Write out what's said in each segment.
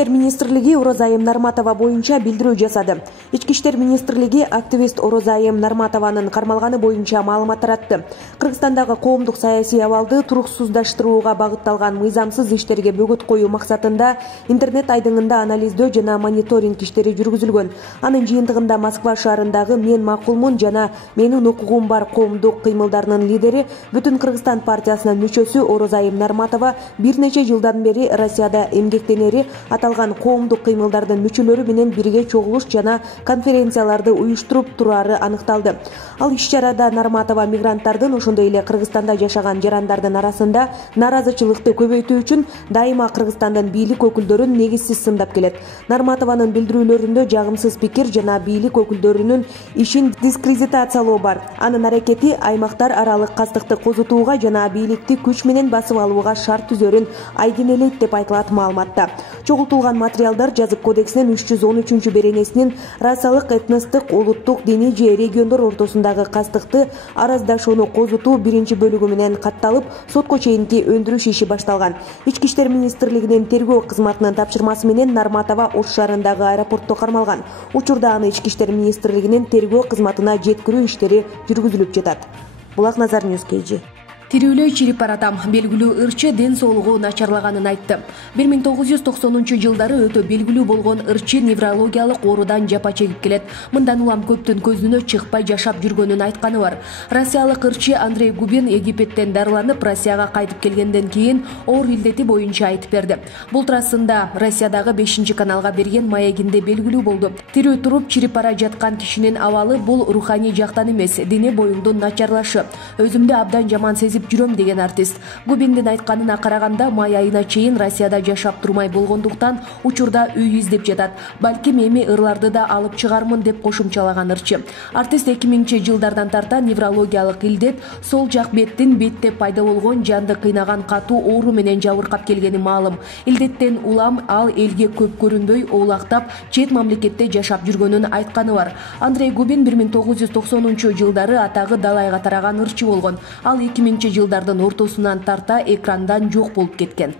иштер министрлиги Орозайым Нарматова боюнча билдирүү жасады. Ички иштер министрлиги активист Орозайым Нарматованын кармалганы боюнча маалымат таратты. Кыргызстандагы коомдук саясий абалды туруксуздаштырууга багытталган мыйзамсыз иштерге бөгөт коюу максатында интернет айдыңында анализдөө жана мониторинг иштери жүргүзүлгөн. Анын жыйынтыгында Москва шаарындагы Мен макулмун жана Менин укугум бар коомдук кыймылдарынын лидери, Бүтүн Кыргызстан партиясынын мүчөсү Орозайым Нарматова бир нече жылдан бери Россияда эмгектенери, аталган коомдук кыймылдардын мүчөлөрү менен бирге чогулуш жана конференцияларды уюштуруп турары аныкталды. Ал иш-чарада Нарматова мигранттардын, ошондой эле Кыргызстанда жашаган жарандардын арасында наразычылыкты көбөйтүү үчүн дайыма Кыргызстандын бийлик өкүлдөрүн негизсиз сындап келет. Нарматованын билдирүүлөрүндө жагымсыз пикир жана бийлик өкүлдөрүнүн ишин дискредитациялоо бар. Анын аракети аймактар аралык кастыкты козутууга жана бийликти күч менен басып алууга шарт түзөрүн айгинелейт деп айтылат маалыматта. Чогултулган материалдар Жазык кодексинин 313-беренесинин расалык, этностук, улуттук, диний же региондор ортосундагы кастыкты араздашууну козутуу биринчи бөлүгү менен катталып, сотко чейинки өндүрүш иши башталган. Ички иштер министрлигинин тергөө кызматынын тапшырмасы менен Нарматова Ош шаарындагы аэропортто кармалган. Учурда аны Ички иштер министрлигинин тергөө кызматына жеткирүү иштери жүргүзүлүп жатат. Булак Назар Ньюс KG. Тирүүлөө чирип баратам. Белгилүү ырчы ден соолугу начарлаганын айтты. 1990-жылдары өтө белгилүү болгон ырчы неврологиялык оорудан жапа чегип келет. Мындан улам көптүн көзүнө чыкпай жашап жүргөнүн айтканы бар. Россиялык ырчы Андрей Губин Египеттен дарыланып, Россияга кайтып келгенден кийин оор илдети боюнча айтып берди. Бул туурасында Россиядагы 5-каналга берген маегинде белгилүү болду. Тирүү туруп чирип бара жаткан кишинин абалы бул руханий жактан эмес, дене боюңдун начарлашы. Өзүмдү абдан жаман сезип жүрөм деген артист. Губиндин айтканына караганда, май айына чейин Россияда жашап турмай болгондуктан учурда үй издеп жатат. Балким эми ырларды да алып чыгармын деп кошумчалаган ырчы. Артист 2000-жылдардан тарта неврологиялык илдет, сол жак беттин бетте пайда болгон жанды кыйнаган катуу оору менен жабыркап келгени маалым. Илдеттен улам ал элге көп көрүнбөй, оолактап, чет мамлекетте жашап жүргөнүн айтканы бар. Андрей Губин 1990-жылдары атагы далайга тараган ырчы болгон. Ал 2000-жылдардын ортосунан тарта экрандан жок болуп кеткен.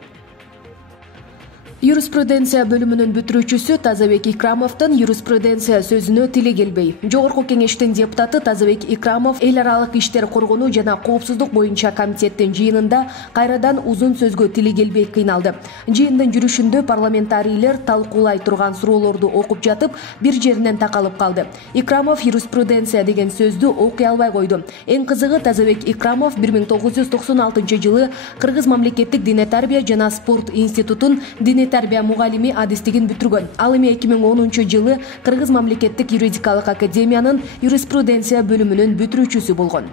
Юриспруденция бөлүмүнүн бүтүрүүчүсү Тазабек Икрамовдун юриспруденция сөзүнө тили келбей. Жогорку кеңештин депутаты Тазабек Икрамов эл аралык иштер коргонуу жана коопсуздук боюнча комитеттин жыйынында кайрадан узун сөзгө тили келбей кыйналды. Жыйындын жүрүшүндө парламентарийлер талкуулай турган суроолорду окуп жатып, бир жеринен такалып калды. Икрамов юриспруденция деген сөздү окуй албай койду. Эң кызыгы, Тазабек Икрамов 1996-жылы Кыргыз мамлекеттик дине тарбия жана спорт институтун тарбия мугалими адистигин бүтүргөн. Ал эми 2010-жылы Кыргыз мамлекеттик юридикалык академиянын юриспруденция бөлүмүнүн бүтүрүүчүсү болгон.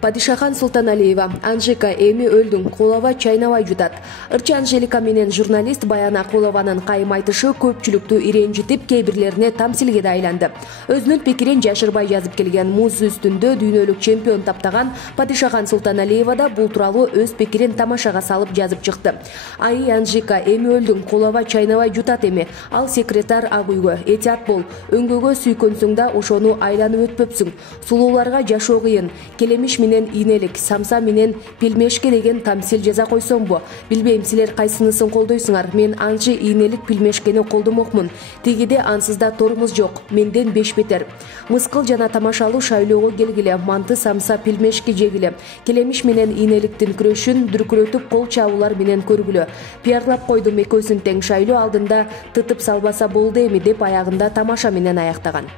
Падишахан Султаналиева: Анжика, эми өлдүң, кулова чайнабай жутат. Ырчы Анжелика менен журналист Баян Акулованын кайым айтышы көпчүлүктү иренжитип, кейбирлерине тамсилге да айланды. Өзүнүн пикирин жашырбай жазып келген, муз үстүндө дүйнөлүк чемпион таптаган Падишахан Султаналиева да бул тууралуу өз пикирин тамашага салып жазып чыкты. Ай Анжика, эми өлдүң, кулова чайнабай жутат эми. Ал секретар ак үйгө: этият бол, өңгөгө сүйкөнсүң да ошону айланып өтпөпсүң. Сулууларга жашоо кыйын. Келемиш менен ийнелик, самса менен пилмешке деген тамсил жаза койсомбу? Билбейм, силер кайсынысын колдойсуңар. Мен анчы ийнелик, пилмешкени колдомокмун. Тигиде ансыз да торумуз жок. Менден 5 бетер. Мыскыл жана тамашалуу шайлоого келгиле, манты, самса, пилмешке жегиле. Келемиш менен ийнеликтин күрөшүн дүркүрөтүп кол чабуулар менен көргүлө. Пиарлап койдум экөөсүн тең, шайлоо алдында тытып салбаса болду эми деп аягында тамаша менен аяктаган.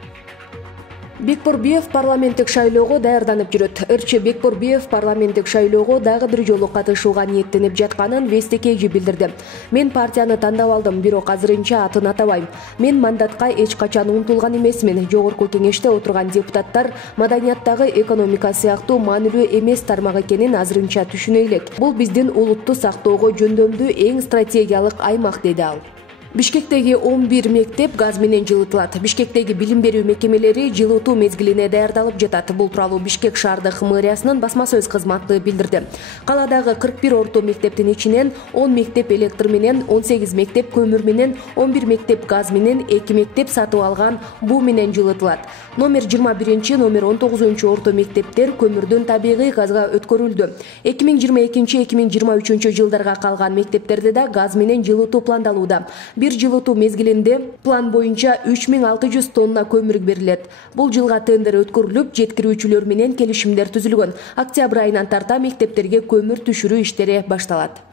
Бекборбиев парламенттик шайлоого даярданып жүрөт. Ырчы Бекборбиев парламенттик шайлоого дагы бир жолу катышууга ниеттенип жатканын Вести KG билдирди. Мен партияны тандап алдым, бирок азырынча атын атабайм. Мен мандатка эч качан умтулган эмесмин. Жогорку кеңеште отурган депутаттар маданияттагы экономика сыяктуу маанилүү эмес тармак экенин азырынча түшүнө элек. Бул биздин улутту сактоого жөндөмдүү эң стратегиялык аймак, деди ал. Бишкектеги 11 мектеп газ менен жылытылат. Бишкектеги билим берүү мекемелери жылытуу мезгилине даярдалып жатат. Бул тууралуу Бишкек шаардык мэриясынын басма сөз кызматы билдирди. Каладагы 41 орто мектептин ичинен 10 мектеп электр менен, 18 мектеп көмүр менен, 11 мектеп газ менен, 2 мектеп сатып алган буу менен жылытылат. Номер 21, номер 19 орто мектептер көмүрдөн табигый газга өткөрүлдү. 2022-2023 жылдарга калган мектептерде да газ менен жылытуу пландалууда. бир жылытуу мезгилинде план боюнча 3600 тонна көмүр берилет. Бул жылга тендер өткөрүлүп, жеткирүүчүлөр менен келишимдер түзүлгөн. Октябрь айынан тарта мектептерге көмүр түшүрүү иштери башталат.